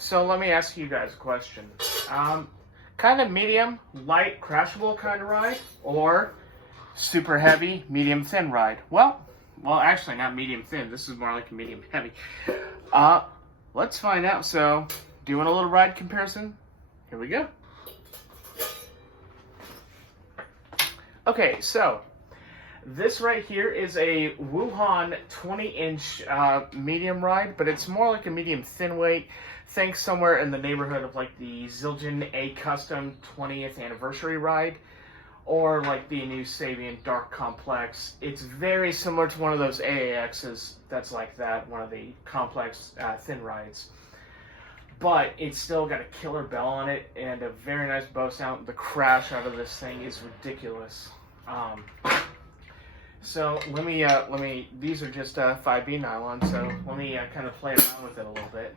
So let me ask you guys a question. Kind of medium, light, crashable kind of ride, or super heavy, medium thin ride? Well, actually not medium thin. This is more like a medium heavy. Let's find out. So, doing a little ride comparison. Here we go. Okay, so this right here is a Wuhan 20-inch medium ride, but it's more like a medium thin weight. Think somewhere in the neighborhood of like the Zildjian A Custom 20th anniversary ride, or like the new Sabian Dark Complex. It's very similar to one of those AAXs that's like that, one of the complex thin rides. But it's still got a killer bell on it and a very nice bow sound. The crash out of this thing is ridiculous. So let me, these are just 5B nylon, so let me kind of play around with it a little bit.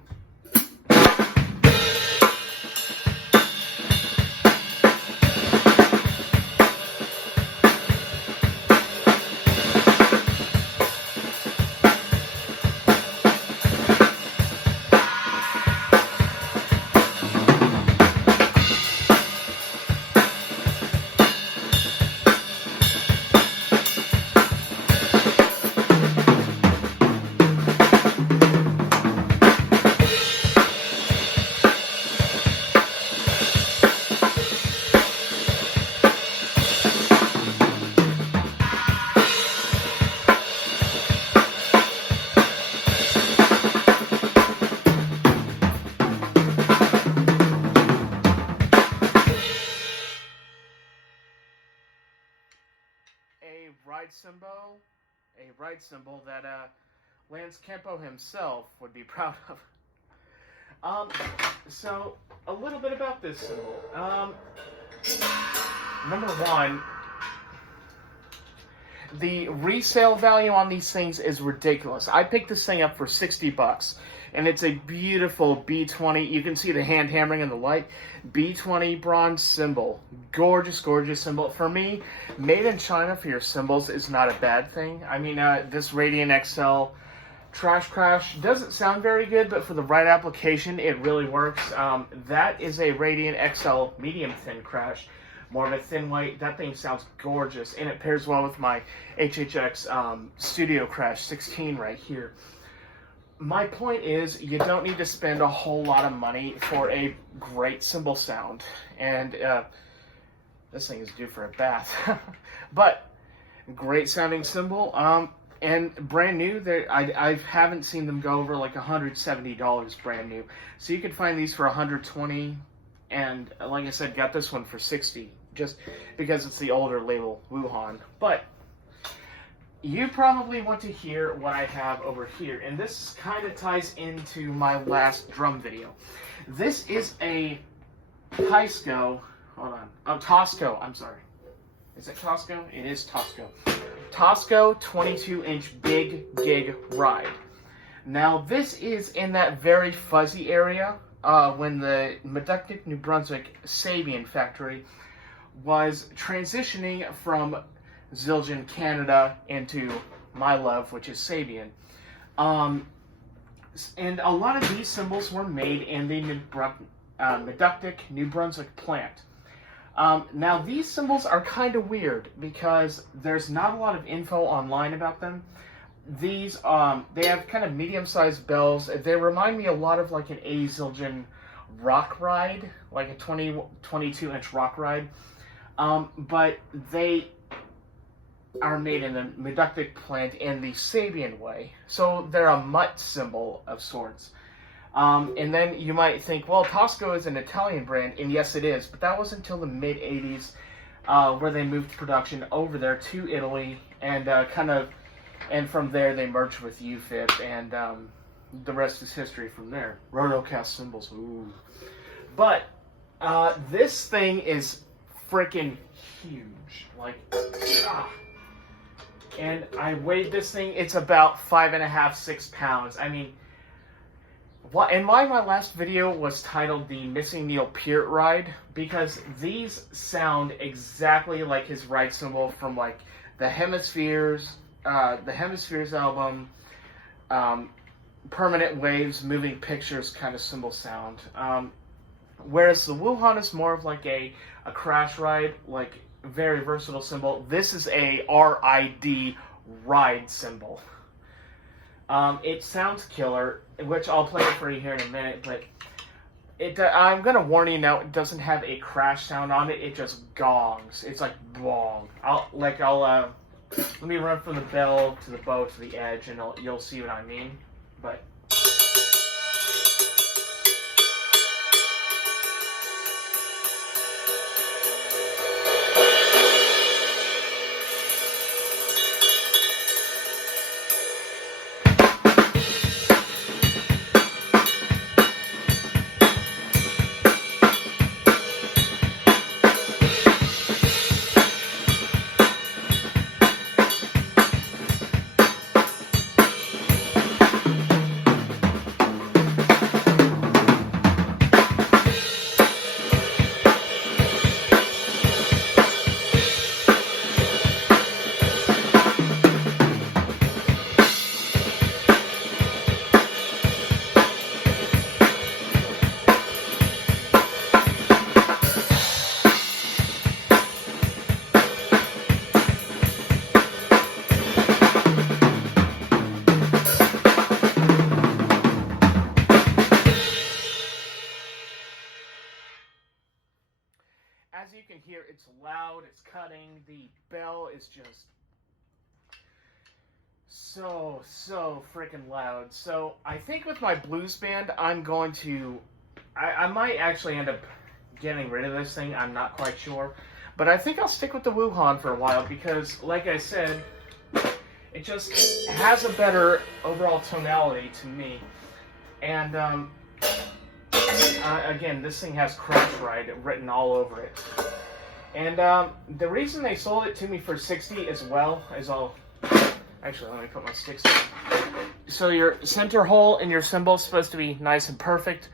A ride cymbal that Lance Campo himself would be proud of. So a little bit about this cymbal. Number one, the resale value on these things is ridiculous. I picked this thing up for $60, and it's a beautiful B20. You can see the hand hammering in the light. B20 bronze cymbal. Gorgeous, gorgeous cymbal. For me, made in China for your cymbals is not a bad thing. I mean, this Radian XL Trash Crash doesn't sound very good, but for the right application, it really works. That is a Radian XL medium thin crash. More of a thin weight. That thing sounds gorgeous, and it pairs well with my HHX Studio Crash 16 right here. My point is, you don't need to spend a whole lot of money for a great cymbal sound. And this thing is due for a bath. But great sounding cymbal. And brand new. I haven't seen them go over like $170 brand new. So you could find these for $120. And like I said, got this one for $60. Just because it's the older label, Wuhan. But you probably want to hear what I have over here, and this kind of ties into my last drum video. This is a Tosco, Tosco, I'm sorry. Is it Tosco? It is Tosco. Tosco 22-inch big gig ride. Now this is in that very fuzzy area when the Meductic, New Brunswick Sabian factory was transitioning from Zildjian, Canada, into my love, which is Sabian. And a lot of these cymbals were made in the Meductic, New Brunswick plant. Now, these cymbals are kind of weird because there's not a lot of info online about them. These, they have kind of medium-sized bells. They remind me a lot of like an A Zildjian rock ride, like a 22-inch rock ride. But they are made in the Meductic plant in the Sabian way. So they're a mutt cymbal of sorts. And then you might think, well, Tosco is an Italian brand, and yes it is, but that was until the mid-80s where they moved production over there to Italy, and and from there they merged with UFIP, and the rest is history from there. Rotocast cymbals, ooh. But this thing is freaking huge, like, and I weighed this thing, it's about 5.5, 6 pounds. I mean, and why my last video was titled the Missing Neil Peart ride, because these sound exactly like his ride cymbal from like the Hemispheres album, permanent waves, moving pictures kind of cymbal sound. Whereas the Wuhan is more of like a crash ride, like very versatile cymbal. This is a RID ride cymbal. It sounds killer, which I'll play it for you here in a minute, but I'm going to warn you now, it doesn't have a crash sound on it, it just gongs. It's like bong. Let me run from the bell to the bow to the edge, and you'll see what I mean. But as you can hear, it's loud, it's cutting, the bell is just so freaking loud. So I think with my blues band, I'm going to, I might actually end up getting rid of this thing, I'm not quite sure. But I think I'll stick with the Wuhan for a while because, like I said, it just has a better overall tonality to me. And, again, this thing has Crash Ride written all over it. And the reason they sold it to me for $60 as well is actually, let me put my sticks in. So your center hole in your cymbal is supposed to be nice and perfect.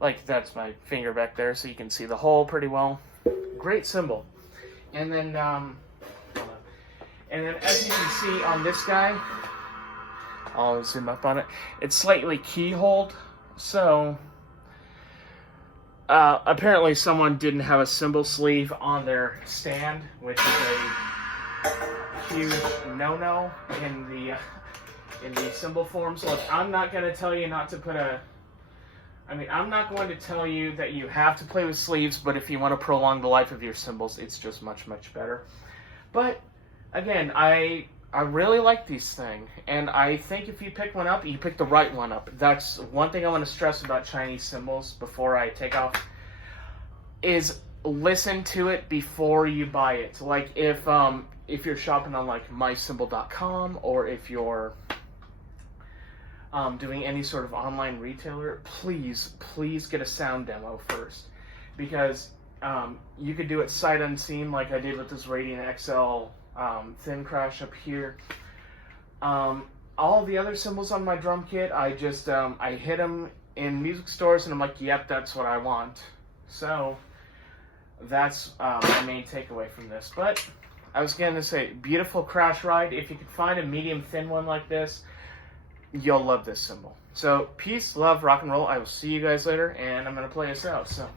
Like, that's my finger back there, so you can see the hole pretty well. Great cymbal. And then, as you can see on this guy, I'll zoom up on it. It's slightly keyholed, so apparently someone didn't have a cymbal sleeve on their stand, which is a huge no-no in the cymbal forms. Look, I'm not going to tell you not to put I'm not going to tell you that you have to play with sleeves, but if you want to prolong the life of your cymbals, it's just much, much better. But, again, I really like these things, and I think if you pick one up, you pick the right one up. That's one thing I want to stress about Chinese cymbals before I take off, is listen to it before you buy it. Like, if you're shopping on, like, mycymbal.com, or if you're doing any sort of online retailer, please get a sound demo first, because you could do it sight unseen, like I did with this Radian XL thin crash up here. All the other cymbals on my drum kit, I just I hit them in music stores, and I'm like, yep, that's what I want. So that's my main takeaway from this. But I was going to say, beautiful crash ride. If you could find a medium thin one like this, you'll love this cymbal. So, peace, love, rock and roll. I will see you guys later, and I'm going to play us out. So.